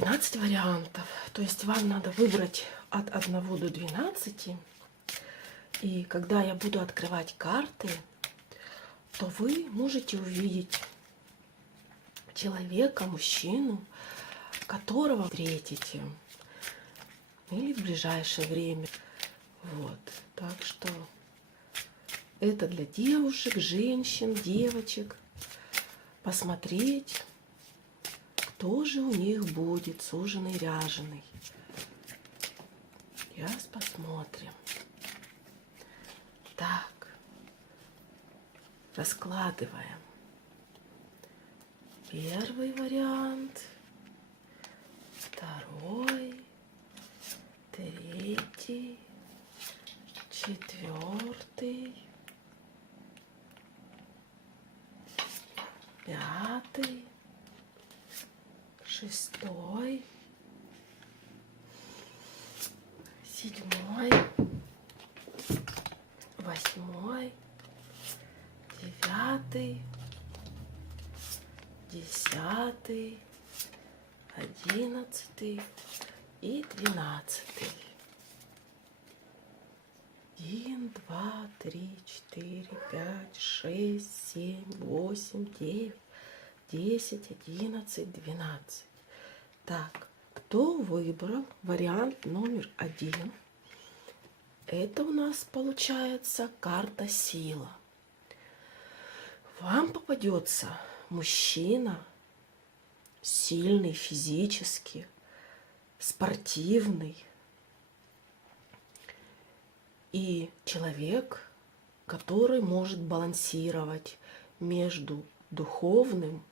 12 вариантов. То есть вам надо выбрать от 1 до 12. И когда я буду открывать карты, то вы можете увидеть человека, мужчину, которого встретите или в ближайшее время. Вот. Так что это для девушек, женщин, девочек. Посмотреть, кто же у них будет суженый, ряженый. Сейчас посмотрим. Так, раскладываем. Первый вариант, второй, третий, четвертый, пятый, шестой, седьмой, восьмой, девятый, 10, 11 и 12. 1, 2, 3, 4, 5, 6, 7, 8, 9, 10, 11, 12. Так, кто выбрал вариант номер 1? Это у нас получается карта сила. Вам попадется мужчина, сильный физически, спортивный. И человек, который может балансировать между духовным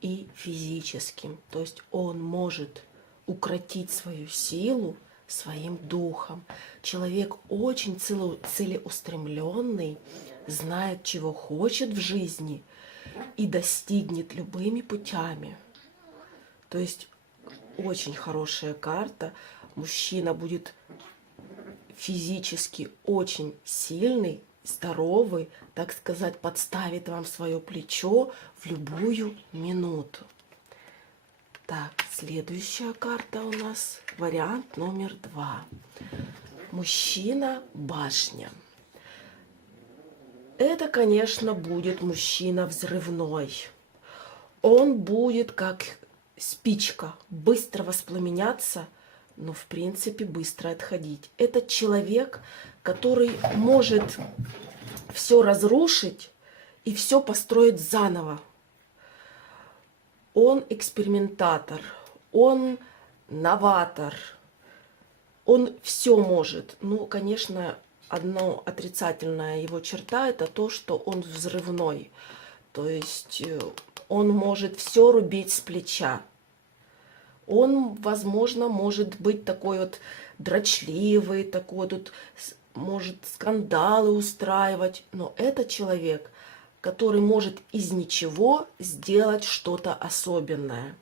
и физическим. То есть он может укротить свою силу своим духом. Человек очень целеустремленный, знает, чего хочет в жизни и достигнет любыми путями. То есть очень хорошая карта. Мужчина будет физически очень сильный, здоровый, так сказать, подставит вам свое плечо в любую минуту. Так, следующая карта у нас вариант номер 2. Мужчина-башня. Это, конечно, будет мужчина взрывной. Он будет как спичка, быстро воспламеняться, но в принципе быстро отходить. Это человек, который может все разрушить и все построить заново. Он экспериментатор, он новатор, он все может. Ну, конечно, одна отрицательная его черта — это то, что он взрывной. То есть он может все рубить с плеча. Он, возможно, может быть такой вот дрочливый, такой вот, может скандалы устраивать. Но это человек, который может из ничего сделать что-то особенное.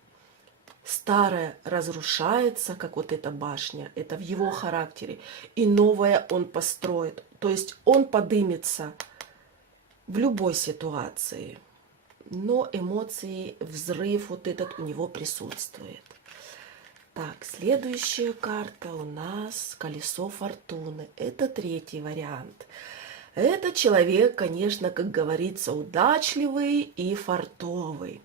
Старое разрушается, как вот эта башня, это в его характере, и новое он построит. То есть он подымется в любой ситуации, но эмоции, взрыв вот этот у него присутствует. Так, следующая карта у нас колесо фортуны. Это третий вариант. Это человек, конечно, как говорится, удачливый и фартовый.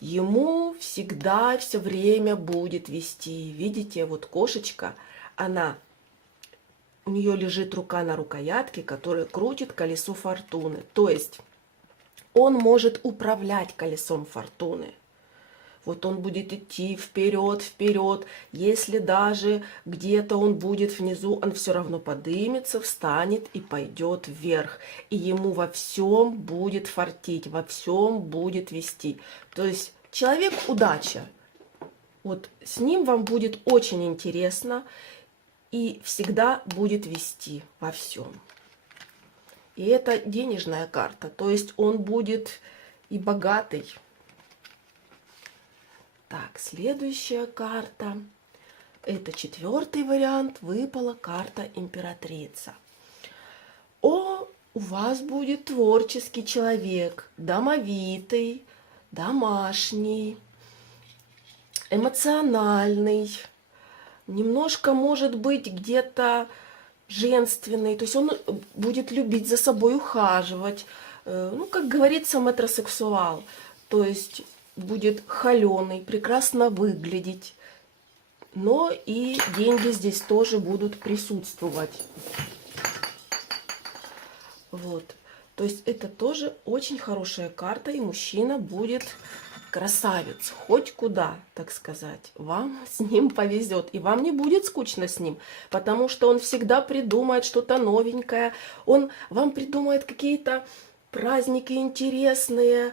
Ему всегда, все время будет вести. Видите, вот кошечка, у нее лежит рука на рукоятке, которая крутит колесо фортуны. То есть он может управлять колесом фортуны. Вот он будет идти вперед, вперед. Если даже где-то он будет внизу, он все равно поднимется, встанет и пойдет вверх. И ему во всем будет фартить, во всем будет вести. То есть человек удача. Вот с ним вам будет очень интересно и всегда будет вести во всем. И это денежная карта. То есть он будет и богатый. Так, следующая карта. Это четвертый вариант. Выпала карта императрица. У вас будет творческий человек, домовитый, домашний. эмоциональный, немножко, может быть, где-то женственный. То есть он будет любить за собой ухаживать. Ну, как говорится, метросексуал. То есть будет холеный, прекрасно выглядеть. Но и деньги здесь тоже будут присутствовать. Вот. То есть это тоже очень хорошая карта, и мужчина будет красавец, хоть куда, так сказать. Вам с ним повезет, и вам не будет скучно с ним, потому что он всегда придумает что-то новенькое, он вам придумает какие-то праздники интересные,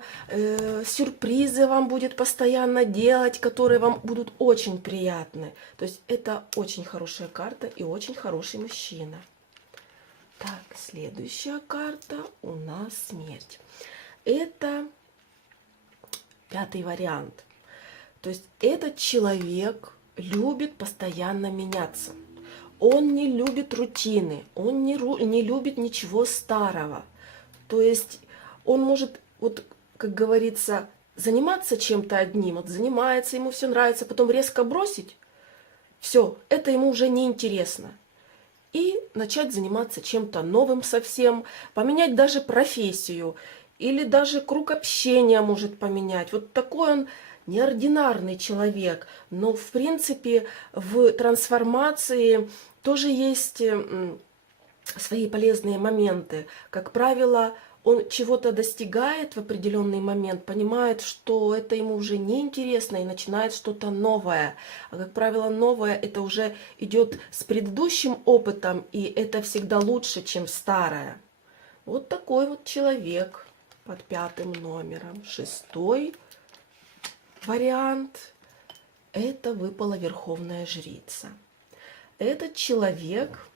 сюрпризы вам будет постоянно делать, которые вам будут очень приятны. То есть это очень хорошая карта и очень хороший мужчина. Так, следующая карта у нас смерть. Это 5-й вариант. То есть этот человек любит постоянно меняться. Он не любит рутины, он не любит ничего старого. То есть он может, вот как говорится, заниматься чем-то одним, вот занимается, ему все нравится, потом резко бросить, все, это ему уже не интересно. И начать заниматься чем-то новым совсем, поменять даже профессию, или даже круг общения может поменять. Вот такой он неординарный человек, но в принципе в трансформации тоже есть свои полезные моменты. Как правило, он чего-то достигает в определенный момент, понимает, что это ему уже не интересно, и начинает что-то новое. А как правило, новое это уже идет с предыдущим опытом, и это всегда лучше, чем старое. Вот такой вот человек под 5-м номером. 6-й вариант. Это выпала Верховная Жрица. Этот человек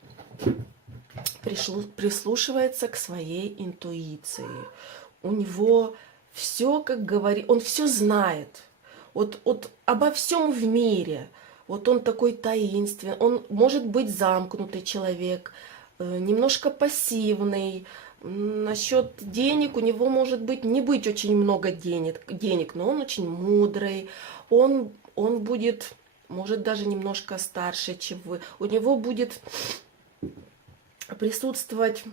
прислушивается к своей интуиции. У него все, как говорит, он все знает. Вот обо всем в мире. Вот он такой таинственный, он может быть замкнутый человек, немножко пассивный. Насчет денег у него может быть не быть очень много денег, но он очень мудрый. Он будет, может, даже немножко старше, чем вы. У него будет присутствовать,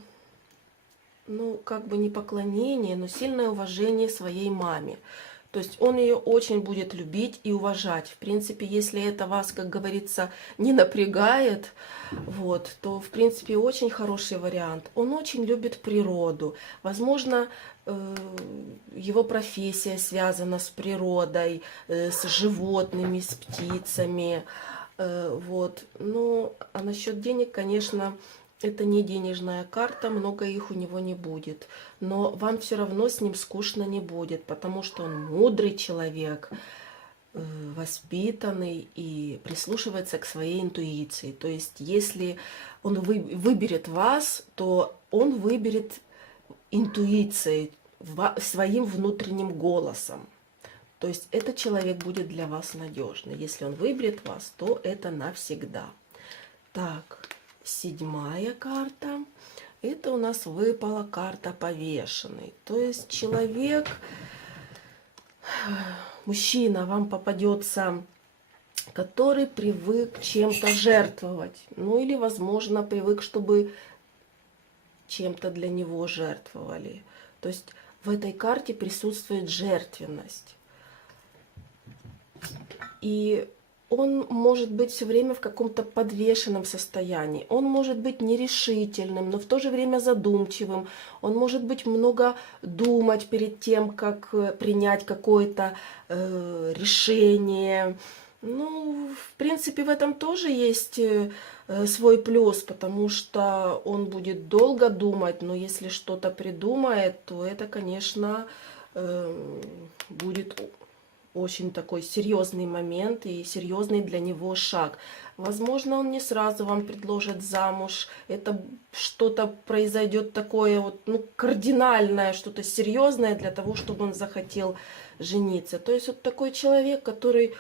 ну, как бы не поклонение, но сильное уважение своей маме. То есть он ее очень будет любить и уважать. В принципе, если это вас, как говорится, не напрягает, вот, то, в принципе, очень хороший вариант. Он очень любит природу. Возможно, его профессия связана с природой, с животными, с птицами. Вот. Ну, а насчет денег, конечно, это не денежная карта, много их у него не будет. Но вам все равно с ним скучно не будет, потому что он мудрый человек, воспитанный и прислушивается к своей интуиции. То есть, если он выберет вас, то он выберет интуицией, своим внутренним голосом. То есть, этот человек будет для вас надежный. Если он выберет вас, то это навсегда. Так. 7-я карта. Это у нас выпала карта повешенный. То есть человек, мужчина вам попадется, который привык чем-то жертвовать. Ну или, возможно, привык, чтобы чем-то для него жертвовали. То есть в этой карте присутствует жертвенность. И он может быть все время в каком-то подвешенном состоянии. Он может быть нерешительным, но в то же время задумчивым. Он может быть много думать перед тем, как принять какое-то решение. Ну, в принципе, в этом тоже есть свой плюс, потому что он будет долго думать, но если что-то придумает, то это, конечно, будет очень такой серьезный момент и серьезный для него шаг. Возможно, он не сразу вам предложит замуж. Это что-то произойдет такое вот, ну, кардинальное, что-то серьезное для того, чтобы он захотел жениться. То есть вот такой человек, который,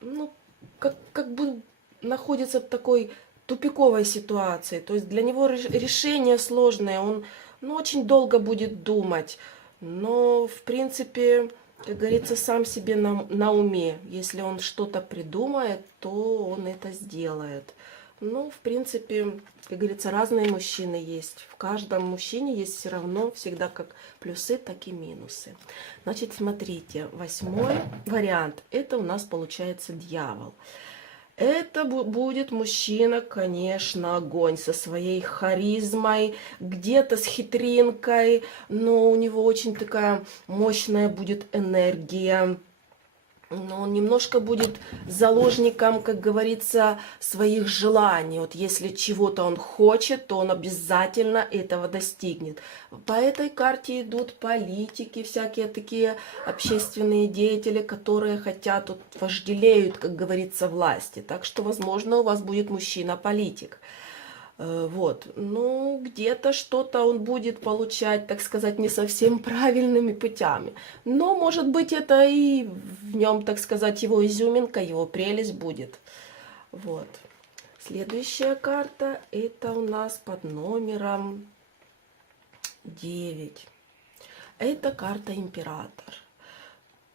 ну, как бы находится в такой тупиковой ситуации. То есть для него решение сложное, он, ну, очень долго будет думать. Но, в принципе, как говорится, сам себе на уме. Если он что-то придумает, то он это сделает. Ну, в принципе, как говорится, разные мужчины есть. В каждом мужчине есть все равно всегда как плюсы, так и минусы. Значит, смотрите, 8-й вариант. Это у нас получается дьявол. Это будет мужчина, конечно, огонь со своей харизмой, где-то с хитринкой, но у него очень такая мощная будет энергия. Но он немножко будет заложником, как говорится, своих желаний. Вот если чего-то он хочет, то он обязательно этого достигнет. По этой карте идут политики, всякие такие общественные деятели, которые хотят, вот, вожделеют, как говорится, власти. Так что, возможно, у вас будет мужчина-политик. Вот, ну, где-то что-то он будет получать, так сказать, не совсем правильными путями. Но, может быть, это и в нем, так сказать, его изюминка, его прелесть будет. Вот. Следующая карта, это у нас под номером 9. Это карта император.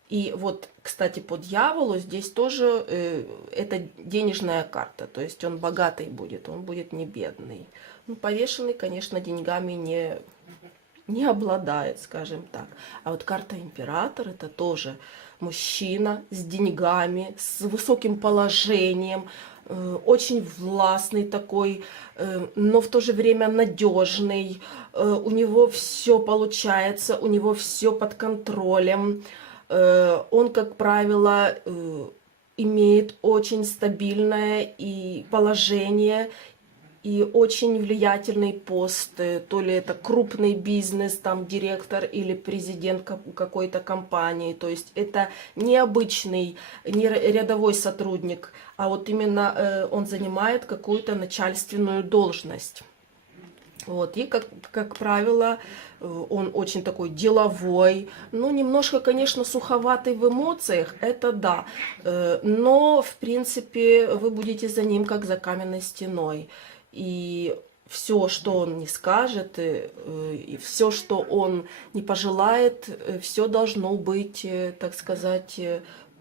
И вот, кстати, по дьяволу здесь тоже это денежная карта, то есть он богатый будет, он будет не бедный. Ну, повешенный, конечно, деньгами не обладает, скажем так. А вот карта император это тоже мужчина с деньгами, с высоким положением, очень властный такой, но в то же время надежный. У него все получается, у него все под контролем. Он, как правило, имеет очень стабильное и положение, и очень влиятельный пост, то ли это крупный бизнес, там директор или президент какой-то компании, то есть это необычный, не рядовой сотрудник, а вот именно он занимает какую-то начальственную должность. Вот, и, как правило, он очень такой деловой, ну, немножко, конечно, суховатый в эмоциях, это да, но, в принципе, вы будете за ним как за каменной стеной. И все, что он не скажет, и все, что он не пожелает, все должно быть, так сказать,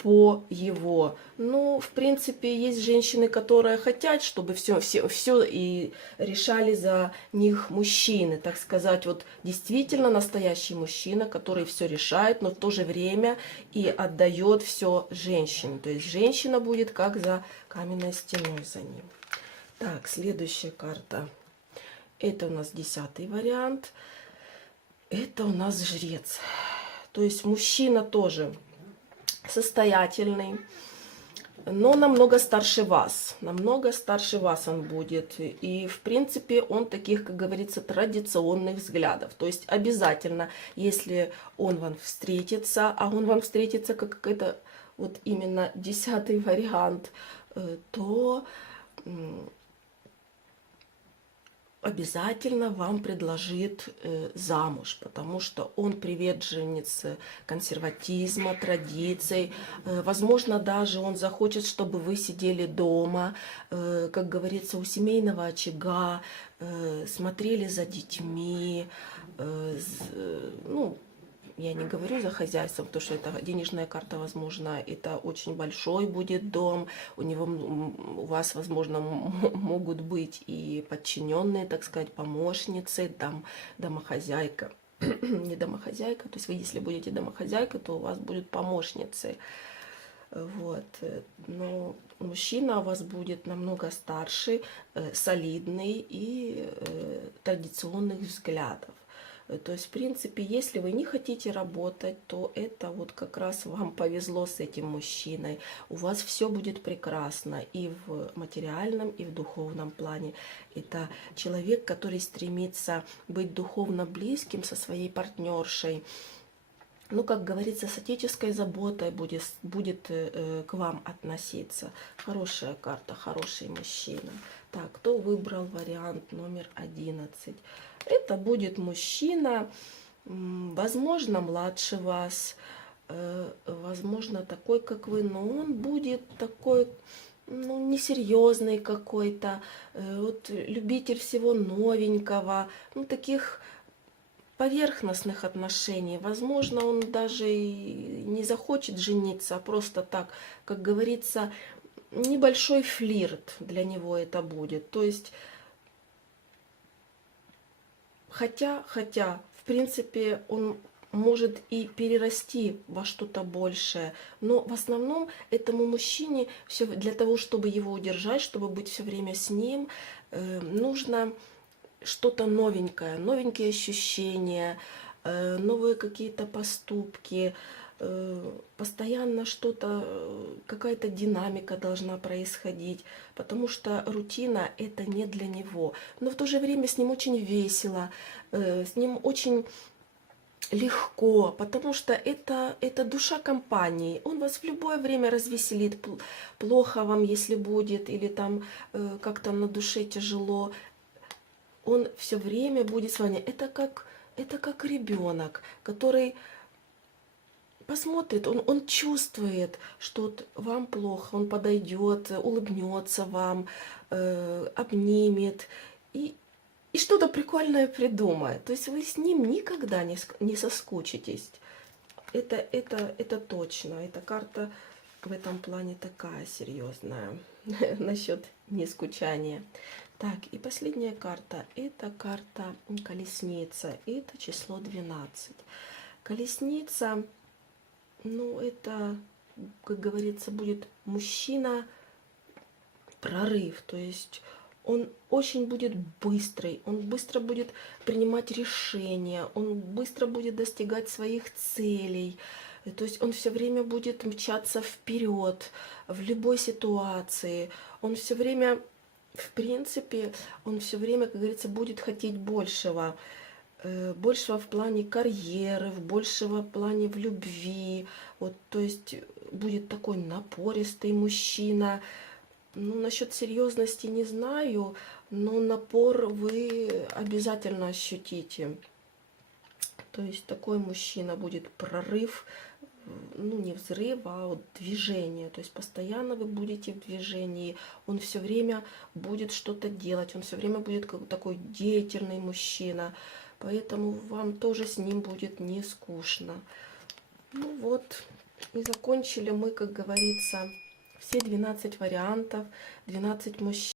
по его. Ну, в принципе, есть женщины, которые хотят, чтобы все и решали за них мужчины, так сказать, вот действительно настоящий мужчина, который все решает, но в то же время и отдает все женщине. То есть женщина будет как за каменной стеной за ним. Так, следующая карта. Это у нас 10-й вариант. Это у нас жрец. То есть мужчина тоже состоятельный, но намного старше вас. Намного старше вас он будет. И, в принципе, он таких, как говорится, традиционных взглядов. То есть обязательно, если он вам встретится, а он вам встретится как это вот именно 10-й вариант, то обязательно вам предложит замуж, потому что он приверженец консерватизма, традиций. Возможно, даже он захочет, чтобы вы сидели дома, как говорится, у семейного очага, смотрели за детьми, ну, я не говорю за хозяйством, потому что это денежная карта, возможно, это очень большой будет дом, у вас, возможно, могут быть и подчиненные, так сказать, помощницы, там, домохозяйка, не домохозяйка, то есть вы, если будете домохозяйка, то у вас будут помощницы, вот, но мужчина у вас будет намного старше, солидный и традиционных взглядов. То есть, в принципе, если вы не хотите работать, то это вот как раз вам повезло с этим мужчиной. У вас все будет прекрасно и в материальном, и в духовном плане. Это человек, который стремится быть духовно близким со своей партнершей. Ну, как говорится, с отеческой заботой будет к вам относиться. Хорошая карта, хороший мужчина. Так, кто выбрал вариант номер 11? Это будет мужчина, возможно, младше вас, возможно, такой, как вы, но он будет такой, ну, несерьезный какой-то, вот, любитель всего новенького, ну, таких поверхностных отношений. Возможно, он даже и не захочет жениться, а просто так, как говорится, небольшой флирт для него это будет. То есть, хотя, в принципе, он может и перерасти во что-то большее, но в основном этому мужчине все для того, чтобы его удержать, чтобы быть все время с ним, нужно что-то новенькое, новенькие ощущения, новые какие-то поступки, постоянно что-то, какая-то динамика должна происходить, потому что рутина это не для него. Но в то же время с ним очень весело, с ним очень легко, потому что это душа компании. Он вас в любое время развеселит. Плохо вам, если будет, или там как-то на душе тяжело. Он все время будет с вами. Это как ребенок, который посмотрит, он чувствует, что вот вам плохо, он подойдет, улыбнется вам, обнимет и что-то прикольное придумает. То есть вы с ним никогда не соскучитесь. Это точно. Эта карта в этом плане такая серьезная насчет нескучания. Так, и последняя карта. Это карта колесница. Это число 12. Колесница, ну, это, как говорится, будет мужчина прорыв. То есть он очень будет быстрый, он быстро будет принимать решения, он быстро будет достигать своих целей. То есть он все время будет мчаться вперед в любой ситуации. Он все время, в принципе, он все время, как говорится, будет хотеть большего. Большего в плане карьеры, большего в плане в любви. Вот, то есть будет такой напористый мужчина. Ну, насчет серьезности не знаю, но напор вы обязательно ощутите. То есть такой мужчина будет прорыв, ну не взрыв, а вот движение. То есть постоянно вы будете в движении, он все время будет что-то делать, он все время будет как такой деятельный мужчина. Поэтому вам тоже с ним будет не скучно. Ну вот, и закончили мы, как говорится, все 12 вариантов, 12 мужчин.